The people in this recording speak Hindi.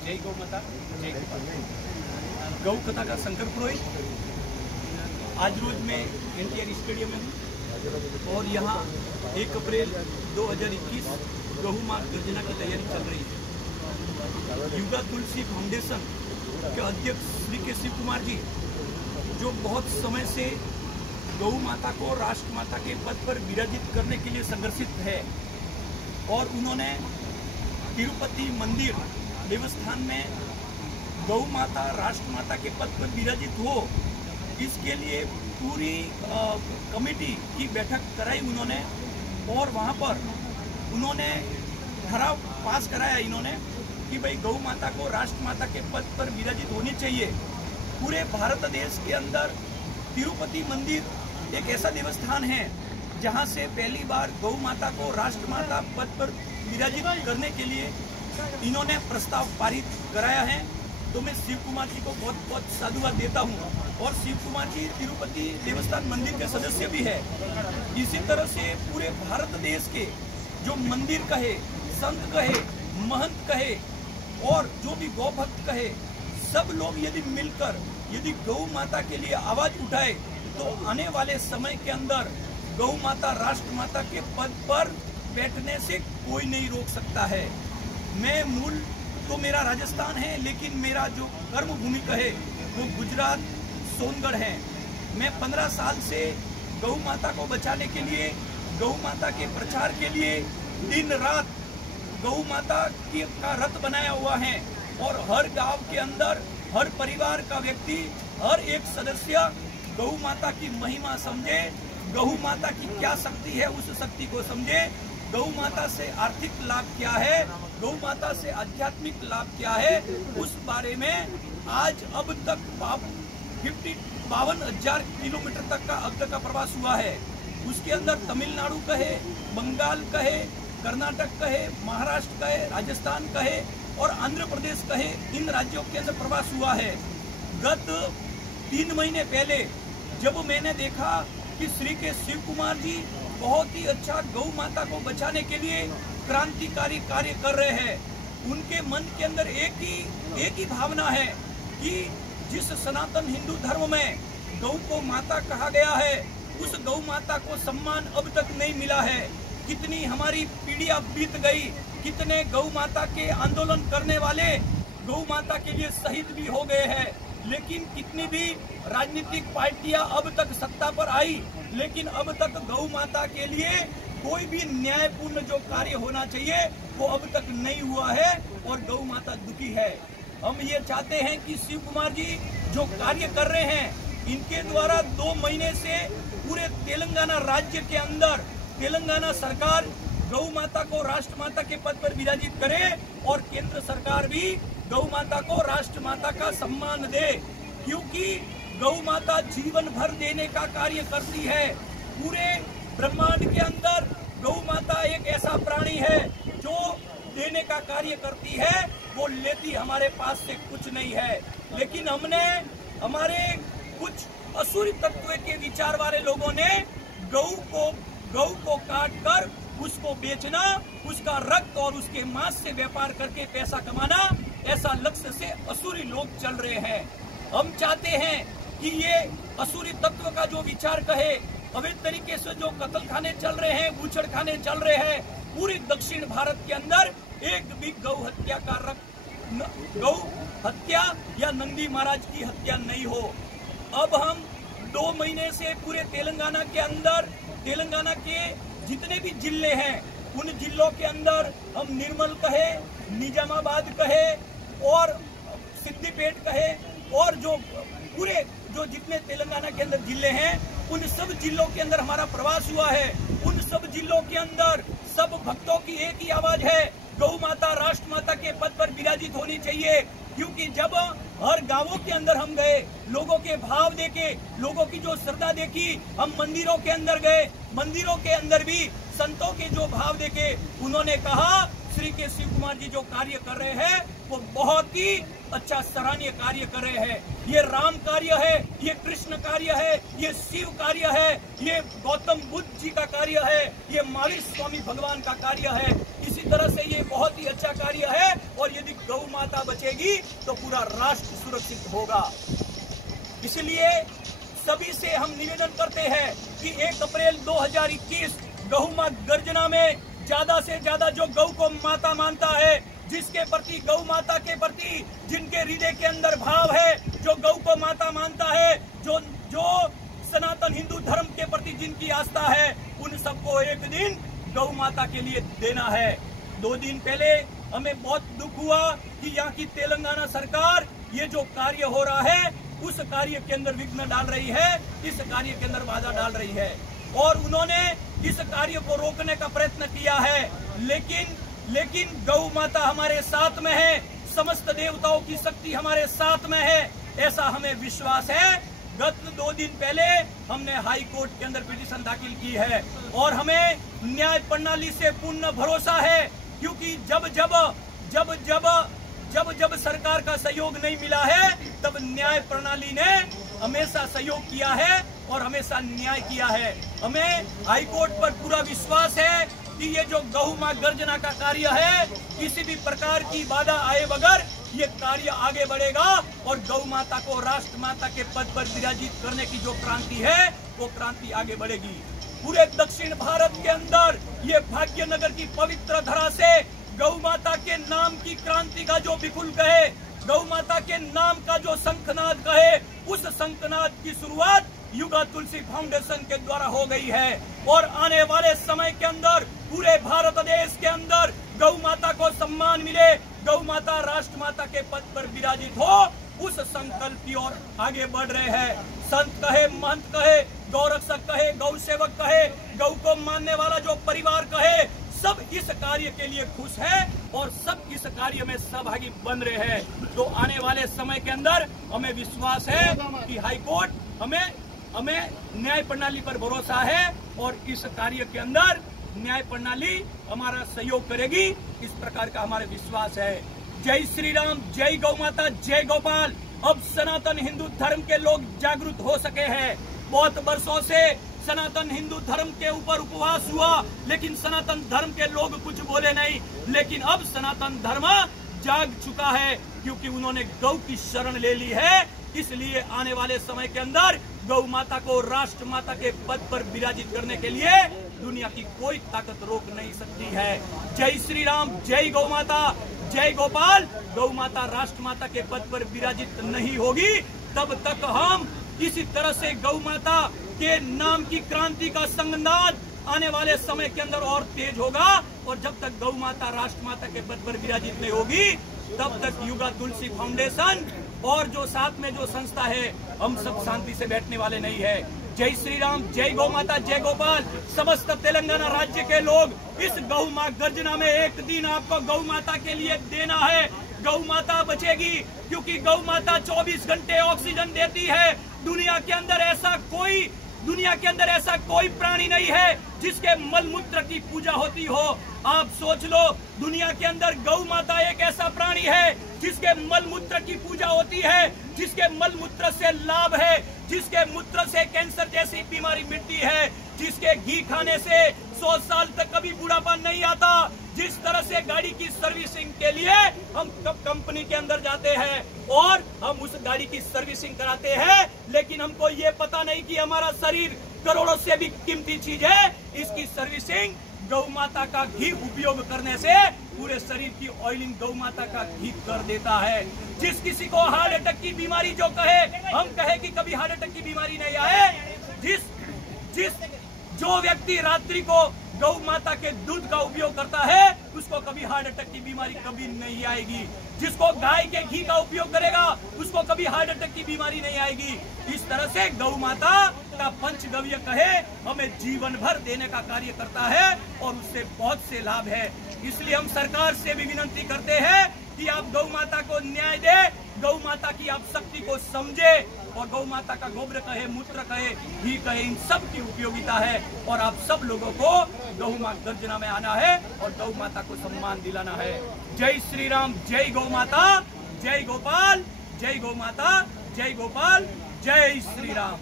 जय गौ माता, जय गोपाल। गौ कथा का शंकर पुरोहित। आज रोज मैं NTR स्टेडियम में हूँ और यहाँ 1 अप्रैल 2021 गऊ माँ गर्जना की तैयारी चल रही है। युगा तुलसी फाउंडेशन के अध्यक्ष श्री के शिव कुमार जी, जो बहुत समय से गौ माता को राष्ट्र माता के पद पर विराजित करने के लिए संघर्षित है और उन्होंने तिरुपति मंदिर देवस्थान में गौ माता राष्ट्र माता के पद पर विराजित हो, इसके लिए पूरी कमेटी की बैठक कराई उन्होंने और वहाँ पर उन्होंने ठराव पास कराया इन्होंने कि भाई गौ माता को राष्ट्र माता के पद पर विराजित होनी चाहिए। पूरे भारत देश के अंदर तिरुपति मंदिर एक ऐसा देवस्थान है जहाँ से पहली बार गौ माता को राष्ट्र माता पद पर विराजित करने के लिए इन्होंने प्रस्ताव पारित कराया है। तो मैं शिव कुमार जी को बहुत बहुत साधुवाद देता हूँ और शिव कुमार जी तिरुपति देवस्थान मंदिर के सदस्य भी है। इसी तरह से पूरे भारत देश के जो मंदिर कहे, संत कहे, महंत कहे और जो भी गौ भक्त कहे, सब लोग यदि मिलकर यदि गौ माता के लिए आवाज उठाए तो आने वाले समय के अंदर गौ माता राष्ट्र माता के पद पर बैठने से कोई नहीं रोक सकता है। मैं मूल तो मेरा राजस्थान है, लेकिन मेरा जो कर्म भूमि कहे वो गुजरात सोनगढ़ है। मैं 15 साल से गौ माता को बचाने के लिए, गौ माता के प्रचार के लिए दिन रात गौ माता का रथ बनाया हुआ है और हर गांव के अंदर हर परिवार का व्यक्ति, हर एक सदस्य गौ माता की महिमा समझे, गौ माता की क्या शक्ति है उस शक्ति को समझे, गौ माता से आर्थिक लाभ क्या है, गौ माता से आध्यात्मिक लाभ क्या है, उस बारे में आज अब तक 52,000 किलोमीटर तक का अब तक का प्रवास हुआ है। उसके अंदर तमिलनाडु कहे, बंगाल कहे, कर्नाटक कहे, महाराष्ट्र कहे, राजस्थान कहे और आंध्र प्रदेश कहे, इन राज्यों के अंदर प्रवास हुआ है। गत 3 महीने पहले जब मैंने देखा कि श्री के शिव कुमार जी बहुत ही अच्छा गौ माता को बचाने के लिए क्रांतिकारी कार्य कर रहे हैं, उनके मन के अंदर एक ही भावना है कि जिस सनातन हिंदू धर्म में गौ को माता कहा गया है, उस गौ माता को सम्मान अब तक नहीं मिला है। कितनी हमारी पीढ़ियां बीत गई, कितने गौ माता के आंदोलन करने वाले गौ माता के लिए शहीद भी हो गए हैं, लेकिन कितनी भी राजनीतिक पार्टियां अब तक सत्ता पर आई, लेकिन अब तक गौ माता के लिए कोई भी न्यायपूर्ण जो कार्य होना चाहिए वो अब तक नहीं हुआ है और गौ माता दुखी है। हम ये चाहते हैं कि शिव कुमार जी जो कार्य कर रहे हैं, इनके द्वारा 2 महीने से पूरे तेलंगाना राज्य के अंदर तेलंगाना सरकार गौ माता को राष्ट्र माता के पद पर विराजित करे और केंद्र सरकार भी गौ माता को राष्ट्र माता का सम्मान दे, क्योंकि गौ माता जीवन भर देने का कार्य करती है। पूरे ब्रह्मांड के अंदर गौ माता एक ऐसा प्राणी है जो देने का कार्य करती है, वो लेती हमारे पास से कुछ नहीं है। लेकिन हमने हमारे कुछ असुरी तत्व के विचार वाले लोगों ने गौ को काट कर उसको बेचना, उसका रक्त और उसके मांस से व्यापार करके पैसा कमाना, ऐसा लक्ष्य से असुरी लोग चल रहे हैं। हम चाहते हैं कि ये असुरी तत्व का जो विचार कहे, अवैध तरीके से जो कत्ल खाने चल रहे हैं, बूचड़ खाने चल रहे हैं, पूरी दक्षिण भारत के अंदर एक भी गौ हत्या या नंदी महाराज की हत्या नहीं हो। अब हम 2 महीने से पूरे तेलंगाना के अंदर, तेलंगाना के जितने भी जिले हैं, उन जिलों के अंदर हम निर्मल कहे, निजामाबाद कहे और सिद्दीपेट कहे और जो पूरे जो जितने तेलंगाना के अंदर जिले हैं, उन सब जिलों के अंदर हमारा प्रवास हुआ है। उन सब जिलों के अंदर सब भक्तों की एक ही आवाज है, गौ माता राष्ट्र माता के पद पर विराजित होनी चाहिए। क्योंकि जब हर गांवों के अंदर हम गए, लोगों के भाव देखे, लोगों की जो श्रद्धा देखी, हम मंदिरों के अंदर गए, मंदिरों के अंदर भी संतों के जो भाव देखे, उन्होंने कहा श्री के शिव कुमार जी जो कार्य कर रहे हैं वो बहुत ही अच्छा सराहनीय कार्य कर रहे हैं। ये राम कार्य है, ये कृष्ण कार्य है, ये शिव कार्य है, ये गौतम बुद्ध जी का कार्य है, ये महावीर स्वामी भगवान का कार्य है। इसी तरह से ये बहुत ही अच्छा कार्य है और यदि गौ माता बचेगी तो पूरा राष्ट्र सुरक्षित होगा। इसलिए सभी से हम निवेदन करते हैं कि 1 अप्रैल 2021 गौ मां गर्जना में ज्यादा से ज्यादा जो गौ को माता मानता है, जिसके प्रति गौ माता के प्रति जिनके हृदय के अंदर भाव है, जो गौ को माता मानता है, जो सनातन हिंदू धर्म के प्रति जिनकी आस्था है, उन सबको एक दिन गौ माता के लिए देना है। 2 दिन पहले हमें बहुत दुख हुआ कि यहाँ की तेलंगाना सरकार ये जो कार्य हो रहा है उस कार्य के अंदर विघ्न डाल रही है, इस कार्य के अंदर बाधा डाल रही है और उन्होंने इस कार्य को रोकने का प्रयत्न किया है। लेकिन गौ माता हमारे साथ में है, समस्त देवताओं की शक्ति हमारे साथ में है, ऐसा हमें विश्वास है। गत 2 दिन पहले हमने हाई कोर्ट के अंदर पिटीशन दाखिल की है और हमें न्याय प्रणाली से पूर्ण भरोसा है, क्योंकि जब सरकार का सहयोग नहीं मिला है तब न्याय प्रणाली ने हमेशा सहयोग किया है और हमेशा न्याय किया है। हमें हाई कोर्ट पर पूरा विश्वास है कि ये जो गौ मां गर्जना का कार्य है, किसी भी प्रकार की बाधा आए बगैर ये कार्य आगे बढ़ेगा और गौ माता को राष्ट्र माता के पद पर विराजित करने की जो क्रांति है वो क्रांति आगे बढ़ेगी। पूरे दक्षिण भारत के अंदर ये भाग्यनगर की पवित्र धरा से गौ माता के नाम की क्रांति का जो बिगुल कहे, गौ माता के नाम का जो शंखनाद कहे, उस शंखनाद की शुरुआत युगा तुलसी फाउंडेशन के द्वारा हो गई है और आने वाले समय के अंदर पूरे भारत देश के अंदर गौ माता को सम्मान मिले, गौ माता राष्ट्र माता के पद पर विराजित हो, उस संकल्प की ओर आगे बढ़ रहे हैं। संत कहे, महंत कहे, गौरक्षक कहे, गौ सेवक कहे, गौ को मानने वाला जो परिवार कहे, सब इस कार्य के लिए खुश है और सब इस कार्य में सहभागी बन रहे हैं। तो आने वाले समय के अंदर हमें विश्वास है कि हाई कोर्ट हमें न्याय प्रणाली पर भरोसा है और इस कार्य के अंदर न्याय प्रणाली हमारा सहयोग करेगी, इस प्रकार का हमारा विश्वास है। जय श्री राम, जय गौ माता, जय गोपाल। अब सनातन हिंदू धर्म के लोग जागरूक हो सके हैं। बहुत वर्षों से सनातन हिंदू धर्म के ऊपर उपवास हुआ, लेकिन सनातन धर्म के लोग कुछ बोले नहीं, लेकिन अब सनातन धर्म जाग चुका है क्योंकि उन्होंने गौ की शरण ले ली है। इसलिए आने वाले समय के अंदर गौ माता को राष्ट्र माता के पद पर विराजित करने के लिए दुनिया की कोई ताकत रोक नहीं सकती है। जय श्री राम, जय गौ माता, जय गोपाल। गौ माता राष्ट्र माता के पद पर विराजित नहीं होगी तब तक हम इसी तरह से गौ माता के नाम की क्रांति का संगनाद आने वाले समय के अंदर और तेज होगा और जब तक गौ माता राष्ट्र माता के पद पर विराजित नहीं होगी तब तक युगा तुलसी फाउंडेशन और जो साथ में जो संस्था है, हम सब शांति से बैठने वाले नहीं है। जय श्री राम, जय गौ माता, जय गोपाल। समस्त तेलंगाना राज्य के लोग इस गौ मां गर्जना में एक दिन आपको गौ माता के लिए देना है। गौ माता बचेगी क्योंकि गौ माता 24 घंटे ऑक्सीजन देती है। दुनिया के अंदर ऐसा कोई प्राणी नहीं है जिसके मल मूत्र की पूजा होती हो। आप सोच लो, दुनिया के अंदर गौ माता एक ऐसा प्राणी है जिसके मल मूत्र की पूजा होती है, जिसके मल मूत्र से लाभ है, जिसके मूत्र से कैंसर जैसी बीमारी मिटती है, जिसके घी खाने से 100 साल तक कभी बुढ़ापा नहीं आता। जिस तरह से गाड़ी की सर्विसिंग के लिए हम कंपनी के अंदर जाते हैं और हम उस गाड़ी की सर्विसिंग कराते हैं, लेकिन हमको ये पता नहीं कि हमारा शरीर करोड़ों से भी कीमती चीज है। इसकी सर्विसिंग गौ माता का घी उपयोग करने से पूरे शरीर की ऑयलिंग गौ माता का घी कर देता है। जिस किसी को हार्ट अटैक की बीमारी जो कहे, हम कहे कि कभी हार्ट अटैक की बीमारी नहीं आए। जो व्यक्ति रात्रि को गौ माता के दूध का उपयोग करता है उसको कभी हार्ट अटैक की बीमारी कभी नहीं आएगी। जिसको गाय के घी का उपयोग करेगा उसको कभी हार्ट अटैक की बीमारी नहीं आएगी। इस तरह से गौ माता का पंचगव्य कहे हमें जीवन भर देने का कार्य करता है और उससे बहुत से लाभ है। इसलिए हम सरकार से भी विनती करते हैं कि आप गौ माता को न्याय दे, गौ माता की आप शक्ति को समझे और गौ माता का गोबर कहे, मूत्र कहे, घी कहे, इन सब की उपयोगिता है और आप सब लोगों को गौ मां गर्जना में आना है और गौ माता को सम्मान दिलाना है। जय श्री राम, जय गौ माता, जय गोपाल, जय गौ माता, जय गोपाल, जय श्री राम।